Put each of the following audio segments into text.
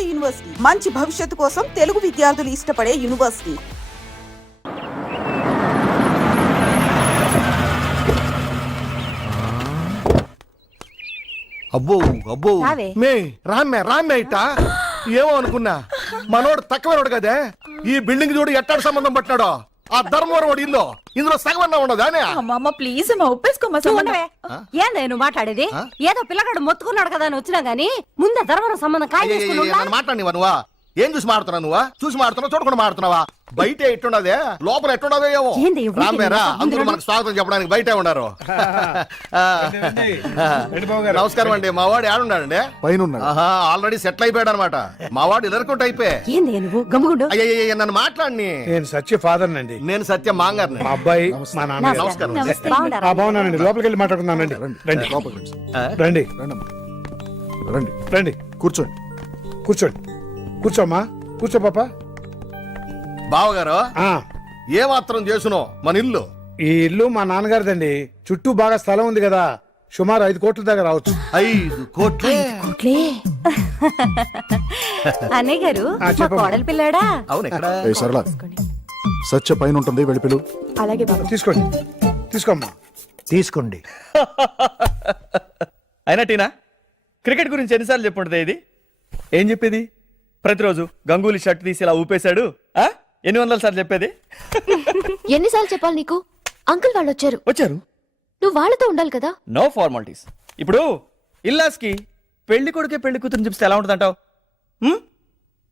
నాడు యూనివర్సిటీ మంచి భవిష్యత్తు కోసం తెలుగు విద్యార్థులు ఇష్టపడే యూనివర్సిటీ. అబ్బో అబ్బో మే రామ్మే ఇట్ట ఏమో అనుకున్నా మనోడు తక్కువనోడు కదే ఈ బిల్డింగ్ చూడు ఎట్టాడు సంబంధం పట్టినాడో ఆ ధర్మవరం వాడు ఇల్లు ఇందులో సగమన్నా ఉండదు అనే అమ్మమ్మ ప్లీజ్ అమ్మ ఒప్పేసుకోమ్మా. ఏందే నువ్వు మాట్లాడేది? ఏదో పిల్లగాడు మొత్తుకున్నాడు కదా అని వచ్చినా గానీ ముందే ధర్మవరం సంబంధం మాట్లాడి నువ్వా ఏం చూసి మాడుతున్నావు నువ్వా చూసి మాడుతున్నావు చూడకుండా మాడుతున్నావా బయట ఎట్టుండదే లోపల ఎట్టుండదో ఏమో రామేరా అందరూ మనకు స్వాగతం చెప్పడానికి బయట ఉన్నారు. నమస్కారం అండి మా వాడు ఏడున్నాడండి పైన ఆల్రెడీ సెటిల్ అయిపోయాడు అనమాట మా వాడు ఎదుర్కొంట అయిపోయి అయ్యయ్య నన్ను మాట్లాడి నేను సత్య ఫాదర్ నండి. నేను సత్య మాంగారు మా అబ్బాయి మా నాన్న. నమస్కారం బాగున్నానండి లోపలికి వెళ్ళి మాట్లాడుకున్నానండి. రండి రండి రండి రండి కూర్చోండి కూర్చోండి కూర్చోమ్మా కూర్చో పాప. బావగారు ఏ మాత్రం చేసునో మన ఇల్లు ఈ ఇల్లు మా నాన్నగారిదండి. చుట్టూ బాగా స్థలం ఉంది కదా సుమారు 5 కోట్ల దాకా రావచ్చు. 5 కోట్లు అన్నయ్య గారు కోడలి పిల్లాడా? అవును సరళ సత్య పైన ఉంటుంది వెళ్ళి పిలు. అలాగే బాబా తీసుకోండి తీసుకోమ్మా తీసుకోండి. అయినా టీనా క్రికెట్ గురించి ఎన్నిసార్లు చెప్పుంటుంది ఇది? ఏం చెప్పేది? ప్రతిరోజు గంగూలీ షర్ట్ తీసి ఇలా ఊపేశాడు ఎన్ని వందల సార్లు చెప్పేది? ఎన్నిసార్లు చెప్పాలి నీకు? అంకుల్ వాళ్ళు వచ్చారు నువ్వు వాళ్ళతో ఉండాలి కదా. No formalities. ఇప్పుడు ఇల్లాస్కి పెళ్లి కొడుకే పెళ్లి కూతురు చూపిస్తే ఎలా ఉంటుంది అంటావు?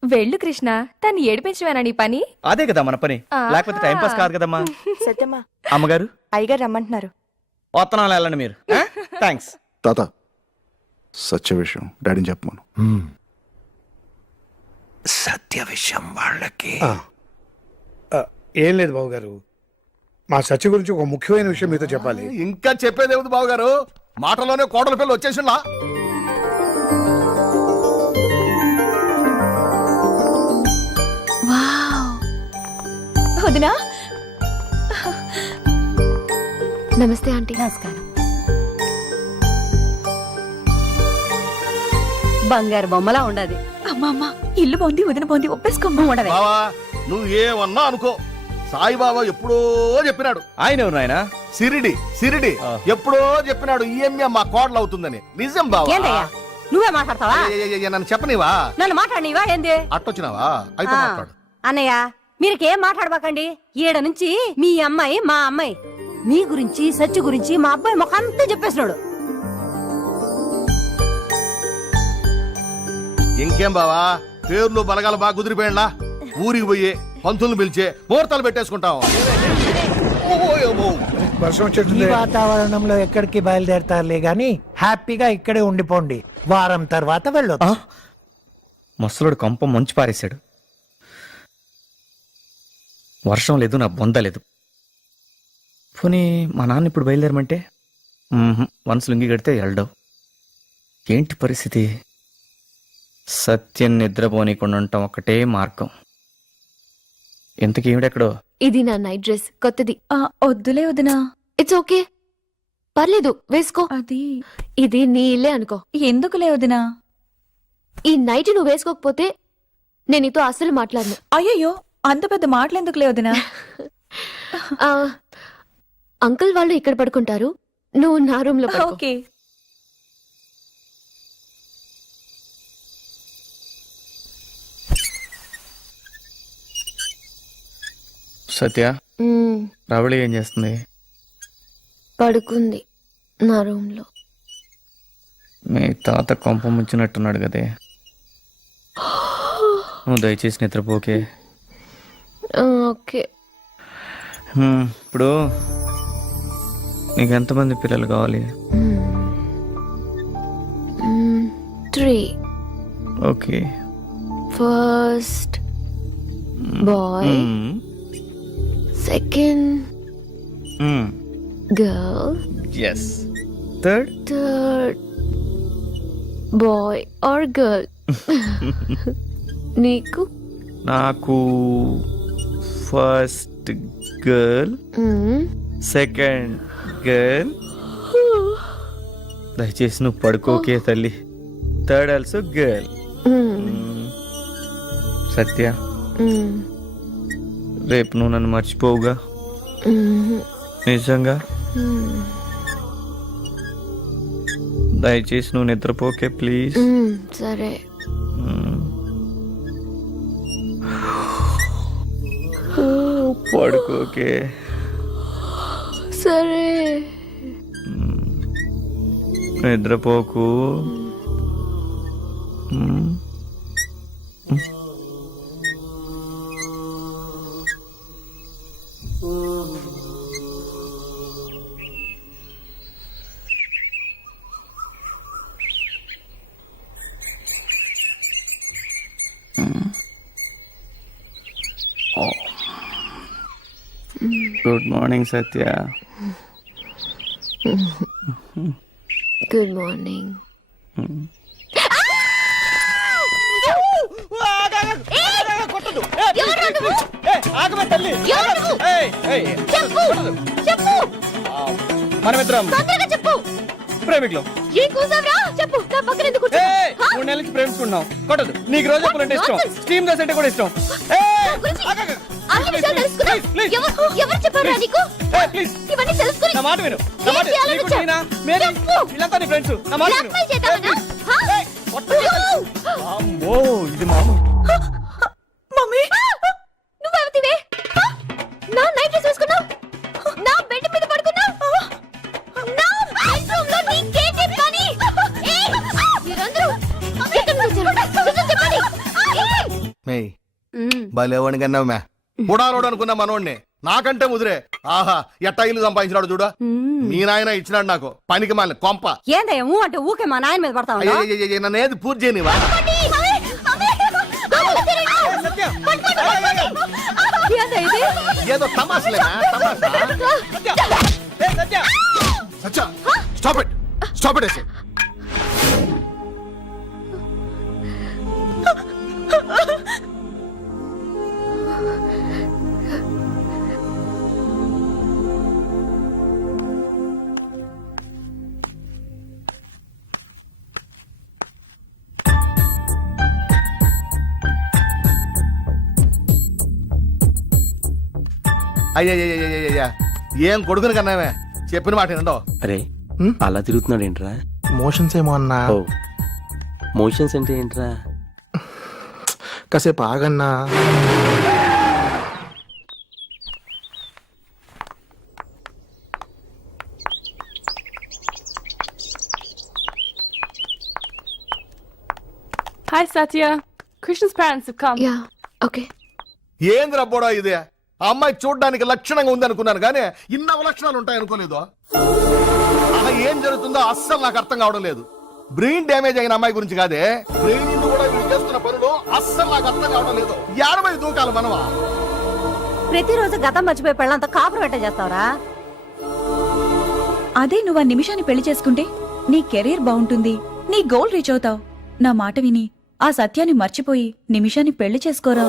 వెళ్ళు కృష్ణ, తను ఏడిపించవేనా నీ పని? అదే కదా మన పని, లేకపోతే టైం పాస్ కాదు కదమ్మా. సత్యమ్మా అమ్మగారు అయ్యగారు రమ్మంటున్నారు. వత్తనాలు వెళ్ళండి మీరు. థ్యాంక్స్ తాత సత్య విషయం డాడీని చెప్పమను. సత్య విషయం వాళ్ళకి ఏం లేదు బాబు గారు, మా సత్య గురించి ఒక ముఖ్యమైన విషయం మీతో చెప్పాలి. ఇంకా చెప్పేదేముంది బావగారు, మాటలోనే కోడల పిల్ల వచ్చేసిందా? వదినా నమస్తే ఆంటీ. నమస్కారం. బంగారు బొమ్మలా ఉండదు. అమ్మా ఇల్లు బాగుంది, వదిన బాగుంది, ఒప్పేసుకోమ్మా. ఉండవే బావా నువ్వు ఏమన్నా అనుకో, సాయిబాబా ఎప్పుడో చెప్పినాడు. ఆయన ఎవరు నాయన? సిరిడి ఎప్పుడో చెప్పినాడు ఈఎంఏ మా కోడలు అవుతుందని. నిజం బావా. నువ్వే మాట్లాడతావా? నన్ను చెప్పనివా? నన్ను మాట్లాడినివా ఏంది? అట్టొచ్చినావా? అయితే మాట్లాడు. అన్నయ్య మీరకేం మాట్లాడబాకండి. ఈడ నుంచి మీ అమ్మాయి మా అమ్మాయి మీ గురించి సత్య గురించి మా అబ్బాయి మొకంతా చెప్పేసినాడు. ఇంకేం బావా, పేర్లు బలగాలు బాగా కుదిరిపోయిందా? ఊరికి పోయి పంతులను పిలిచే ముహూర్తాలు పెట్టేసుకుంటాం. వర్షం వచ్చేస్తుంది. ఈ వాతావరణంలో ఎక్కడికి బయలుదేరతారులే గాని హ్యాపీగా ఇక్కడే ఉండిపోండి. వారం తర్వాత వెళ్ళొచ్చు. ముసలుడు కంప మంచి పారేశాడు. వర్షం లేదు, నా బొంద లేదు. పోనీ మా నాన్న ఇప్పుడు బయలుదేరమంటే వన్స్ లుంగి కడితే వెళ్ళడం. ఏంటి పరిస్థితి? సత్యం నిద్రపోనీకుండా ఉండటం ఒకటే మార్గం. ఎంతకేమిడెక్కడో. ఇది నా నైట్ డ్రెస్, కొత్తది. వద్దులే వదినా. ఇట్స్ ఓకే, పర్లేదు వేసుకో. అది ఇది నీ ఇల్లే అనుకో. ఎందుకులే వదినా? ఈ నైట్ నువ్వు వేసుకోకపోతే నేను నీతో అస్సలు మాట్లాడను. అయ్యయ్యో అంత పెద్ద మాటలు ఎందుకులే వదినా? అంకుల్ వాళ్ళు ఇక్కడ పడుకుంటారు, నువ్వు నా రూమ్ లో పడుకో. ఓకే. సత్య రవళి ఏం చేస్తుంది? పడుకుంది నా రూమ్ లో. మీ తాత కొంప ముంచినట్టున్నాడు కదే. నువ్వు దయచేసి నిద్రపోకే. ఓకే. ఇప్పుడు నీకు ఎంతమంది పిల్లలు కావాలి? 3. Okay. First boy, second girl, yes, third boy or girl. నీకు? నాకు ఫస్ట్ గర్ల్, సెకండ్ గర్ల్. దయచేసి నువ్వు పడుకోకే తల్లి. Third also girl. సత్య, రేపు నువ్వు నన్ను మర్చిపోవుగా? నిజంగా? దయచేసి నువ్వు నిద్రపోకే ప్లీజ్. సరే. పడుకోకే. సరే. నిద్రపోకు. Good morning Satya. Good morning. మనమిద్దరం చెప్పు. ప్రేమికులం. ఏం కూసావ్రా? చెప్పు. నా పక్కన ఎందుకు ఏయ్, కూర్చున్నావ్? 3 నెలల నుంచి ప్రేమించుకుంటున్నాం. కొట్టదు. నీకు రోజు అప్పులు అంటే ఇష్టం, స్టీమ్ దోశ అంటే కూడా ఇష్టం. అన్ని విషయాలు తెలుసుకున్నా. ఎవరు చెప్పారా నీకు? ప్లీజ్ ఇవన్నీ తెలుసుకుని నా మాట విను. నా మాట ఏం చేయాలో నీకు చెప్పు. నేనా? మేరీ, చెప్పు. వీళ్ళంతా నీ ఫ్రెండ్స్. నా మాట విను. బ్లాక్మెయిల్ చేద్దామనా? హా? ఏయ్, అమ్మో, ఇది మామూలు. నువ్వెవతివే? నా నైట్ డ్రెస్ వేసుకున్నావు, నా బెడ్ మీద పడుకున్నావు, నా బెడ్రూమ్ లో నీకేంటి పని? ఏయ్, మీరందరూ ఎక్కడి నుంచి వచ్చారు? నిజం చెప్పండి. ఏయ్. భలేవాడిని కన్నావు మే. పుడాలోడు అనుకున్నా మనోడిని, నాకంటే ముదిరే. ఆహా, ఎట్టా ఇల్లు సంపాదించినాడు చూడు. మీ నాయన ఇచ్చినాడు నాకు పనికి మాలిన కొంప. ఏందయ్య ఊ అంటే ఊకే మా నాయన మీద పడతావు? అయ్యయ్యయ్య, నన్ను ఏది పూర్తి చేయనివా? ఏదో తమాసలేనా? తమాసా? Satya, stop it, stop it I say. అయ్యయ్యయ్యయ్యయ్య, ఏం కొడుకుని కన్నావే, చెప్పిన మాట వినండో. అరే అలా తిరుగుతున్నాడు ఏంట్రా? మోషన్స్ ఏమో అన్నా. ఓ మోషన్స్ అంటే ఏంట్రా? కాసేపు ఆగన్నా. Hi, Satya. Krishna's parents have come. Yeah, okay. ఏంది రబ్బోడా ఇది? ఆ అమ్మాయి చూడ్డానికి లక్షణంగా ఉంది అనుకున్నాను కానీ ఇన్ని అవలక్షణాలు ఉంటాయి అనుకోలేదు. అలా ఏం జరుగుతుందో అస్సలు నాకు అర్థం కావడం లేదు. బ్రెయిన్ డ్యామేజ్ అయిన అమ్మాయి గురించి కాదే, బ్రెయిన్ కూడా వీళ్ళు చేస్తున్న పనులు అస్సలు నాకు అర్థం కావడం లేదు. 50 దూకాలి మనవా. ప్రతిరోజు గతం మర్చిపోయి పెళ్ళంతా కాపురం పెట్ట చేస్తావరా? అదే నువ్వు ఆ నిమిషాన్ని పెళ్లి చేసుకుంటే నీ కెరీర్ బాగుంటుంది, నీ గోల్ రీచ్ అవుతావు. నా మాట విని ఆ సత్యాన్ని మర్చిపోయి నిమిషాన్ని పెళ్లి చేసుకోరా.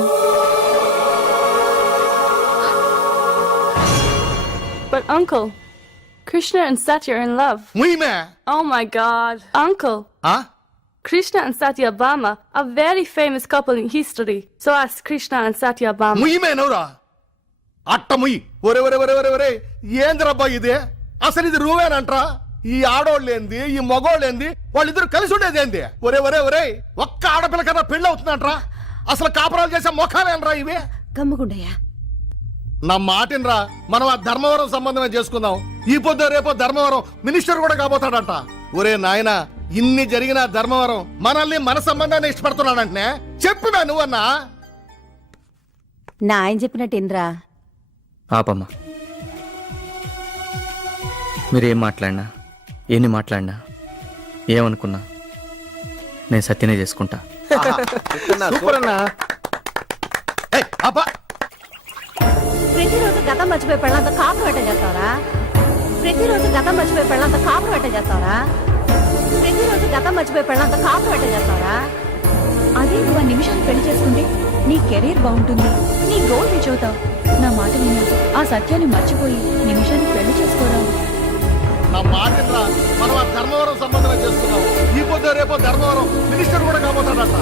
But Uncle, Krishna and Satya are in love. ముయ్యమే. Oh my God. Uncle, ఆ? Krishna and Satya Bama are very famous couple in history. So ask Krishna and Satya Bama. ముయ్యమే నవ్వురా. అట్ట ముయ్యి. ఒరే ఒరే ఒరే ఒరే ఒరే, ఏంద్రబ్బా ఇది? అసలు ఇది రూమేనంట్రా? ఈ ఆడోళ్ళేంది, ఈ మగోళ్ళేంది, వాళ్ళిద్దరు కలిసి ఉండేది ఏంది? ఒరే ఒరే ఒరే, ఒక్క ఆడపిల్ల కదా పెళ్లి అవుతుందంట్రా? అసలు కాపురాలు చేసే మొఖాలేనరా ఇవి? గమ్ముగుండయ్యా. నా మాటినరా, మనం ఆ ధర్మవరం సంబంధమే చేసుకుందాం. ఈ పొద్దు రేపో ధర్మవరం మినిస్టర్ కూడా కాబోతాడంట. ఒరే నాయనా, ఇన్ని జరిగిన ధర్మవరం మనల్ని మన సంబంధాన్ని ఇష్టపడుతున్నాడంటే చెప్పినా నువ్వన్నా? నా ఆయన చెప్పినట్టు ఇంద్రా. ఆపమ్మా. మీరేం మాట్లాడినా, ఎన్ని మాట్లాడినా, ఏమనుకున్నా నేను సత్యనే చేసుకుంటా. సూపర్ అన్నా. ఏయ్, ఆపా. ప్రతిరోజు గతం మర్చిపోయి పెళ్ళంతా కాపురం పెట్ట చేస్తావరా? ప్రతిరోజు గతం మర్చిపోయి పెళ్ళంతా కాపురం పెట్ట చేస్తావరా? ప్రతిరోజు గతం మర్చిపోయి పెళ్ళంతా కాపురం పెట్ట చేస్తావరా? అదే నువ్వు ఆ నిమిషాన్ని పెళ్లి చేసుకుంటే నీ కెరీర్ బాగుంటుంది, నీ గోల్ రీచ్ అవుతావు. నా మాట విని ఆ సత్యాన్ని మర్చిపోయి నిమిషాన్ని పెళ్లి చేసుకోరా. నా మాటినరా, మనం ఆ ధర్మవరం సంబంధమే చేసుకుందాం. ఈ పొద్దు రేపో ధర్మవరం మినిస్టర్ కూడా కాబోతాడంట.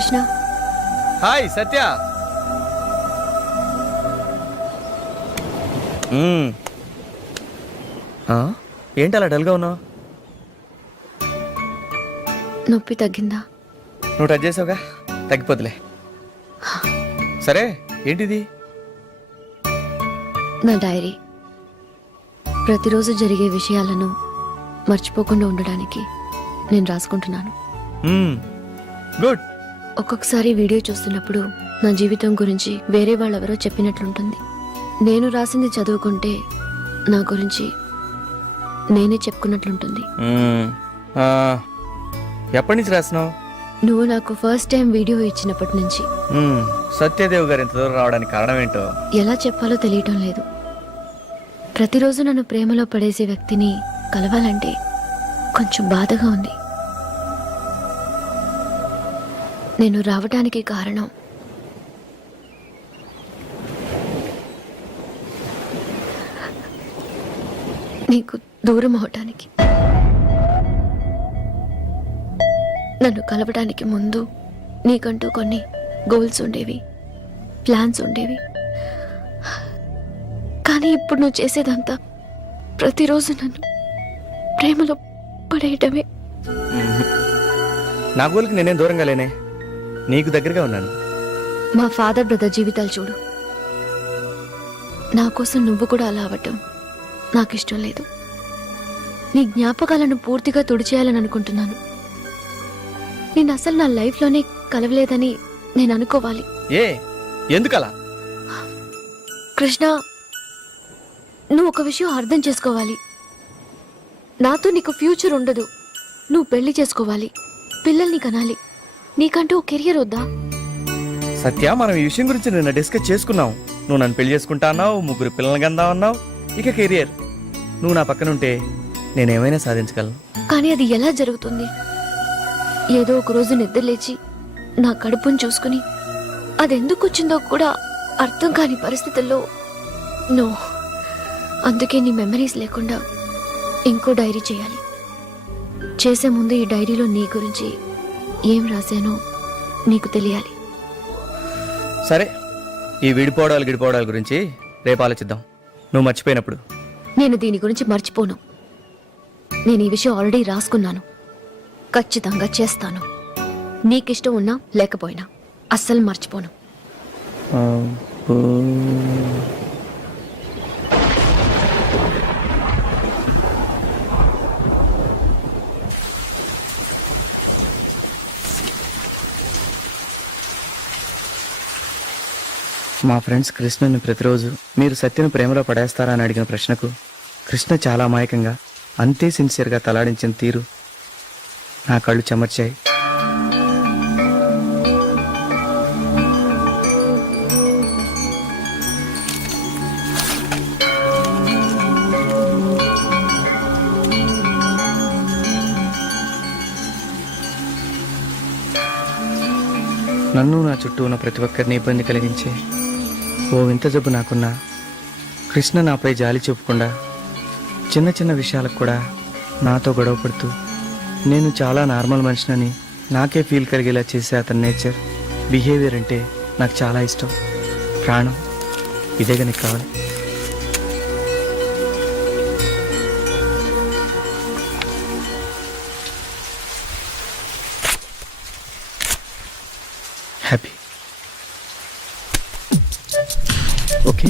కృష్ణ. హాయ్ సత్య. ఏంటి అలా డల్గా ఉన్నావు? నొప్పి తగ్గిందా? నువ్వు టచ్ చేసావుగా, తగ్గిపోతులే. సరే ఏంటిది? నా డైరీ. ప్రతిరోజు జరిగే విషయాలను మర్చిపోకుండా ఉండడానికి నేను రాసుకుంటున్నాను. గుడ్. ఒక్కొక్కసారి వీడియో చూస్తున్నప్పుడు నా జీవితం గురించి వేరే వాళ్ళెవరో చెప్పినట్లుంటుంది. నేను రాసింది చదువుకుంటే నా గురించి నేనే చెప్పుకున్నట్లుంటుంది. ఎప్పటి నుంచి రాసినావు? నువ్వు నాకు ఫస్ట్ టైం వీడియో ఇచ్చినప్పటి నుంచి. సత్యదేవ్ గారు ఇంత దూరం రావడానికి కారణం ఏంటో ఎలా చెప్పాలో తెలియటం లేదు. ప్రతిరోజు నన్ను ప్రేమలో పడేసే వ్యక్తిని కలవాలంటే కొంచెం బాధగా ఉంది. నేను రావడానికి కారణం నీకు దూరం అవటానికి. నన్ను కలవడానికి ముందు నీకంటూ కొన్ని గోల్స్ ఉండేవి, ప్లాన్స్ ఉండేవి. కానీ ఇప్పుడు నువ్వు చేసేదంతా ప్రతిరోజు నన్ను ప్రేమలో పడేయటమే. నా గోల్కి నేనేం దూరంగా లేనే, నీకు దగ్గరగా ఉన్నాను. మా ఫాదర్ బ్రదర్ జీవితాలు చూడు. నా కోసం నువ్వు కూడా అలా అవ్వటం నాకు ఇష్టం లేదు. నీ జ్ఞాపకాలను పూర్తిగా తుడిచేయాలని అనుకుంటున్నాను. నేను అసలు నా లైఫ్లోనే కలవలేదని నేను అనుకోవాలి. ఎందుకలా? కృష్ణ, నువ్వు ఒక విషయం అర్థం చేసుకోవాలి. నాతో నీకు ఫ్యూచర్ ఉండదు. నువ్వు పెళ్లి చేసుకోవాలి, పిల్లల్ని కనాలి. నీకంటూ ఓ కెరియర్ వద్దా? సత్య, మనం ఈ విషయం గురించి నిన్న డిస్కస్ చేసుకున్నావు. నువ్వు నన్ను పెళ్లి చేసుకుంటా అన్నావు, 3 పిల్లల్ని కందా అన్నావు. ఇక కెరియర్, నువ్వు నా పక్కన ఉంటే నేనేమైనా సాధించగలను. కానీ అది ఎలా జరుగుతుంది? ఏదో ఒక రోజు నిద్ర లేచి నా కడుపును చూసుకుని అదెందుకు వచ్చిందో కూడా అర్థం కాని పరిస్థితుల్లో నో. అందుకే నీ మెమరీస్ లేకుండా ఇంకో డైరీ చేయాలి. చేసే ముందు ఈ డైరీలో నీ గురించి ఏం రాశానో నీకు తెలియాలి. సరే, ఈ విడిపోవడాల గురించి రేపు ఆలోచిద్దాం, నువ్వు మర్చిపోయినప్పుడు. నేను దీని గురించి మర్చిపోను. నేను ఈ విషయం ఆల్రెడీ రాసుకున్నాను. ఖచ్చితంగా చేస్తాను. నీకిష్టం ఉన్నా లేకపోయినా అస్సలు మర్చిపోను. మా ఫ్రెండ్స్ కృష్ణని ప్రతిరోజు మీరు సత్యను ప్రేమలో పడేస్తారా అని అడిగిన ప్రశ్నకు కృష్ణ చాలా అమాయకంగా, అంతే సిన్సియర్గా తలాడించిన తీరు నా కళ్ళు చెమర్చాయి. నన్ను నా చుట్టూ ఉన్న ప్రతి ఒక్కరిని ఇబ్బంది కలిగించే ఓ వింత జబ్బు నాకున్నా కృష్ణ నాపై జాలి చూపకుండా చిన్న చిన్న విషయాలకు కూడా నాతో గొడవ పడుతూ నేను చాలా నార్మల్ మనిషినని నాకే ఫీల్ కలిగేలా చేసే అతని నేచర్, బిహేవియర్ అంటే నాకు చాలా ఇష్టం, ప్రాణం. ఇదేగా నీకు కావాలి. హ్యాపీ. ఓకే.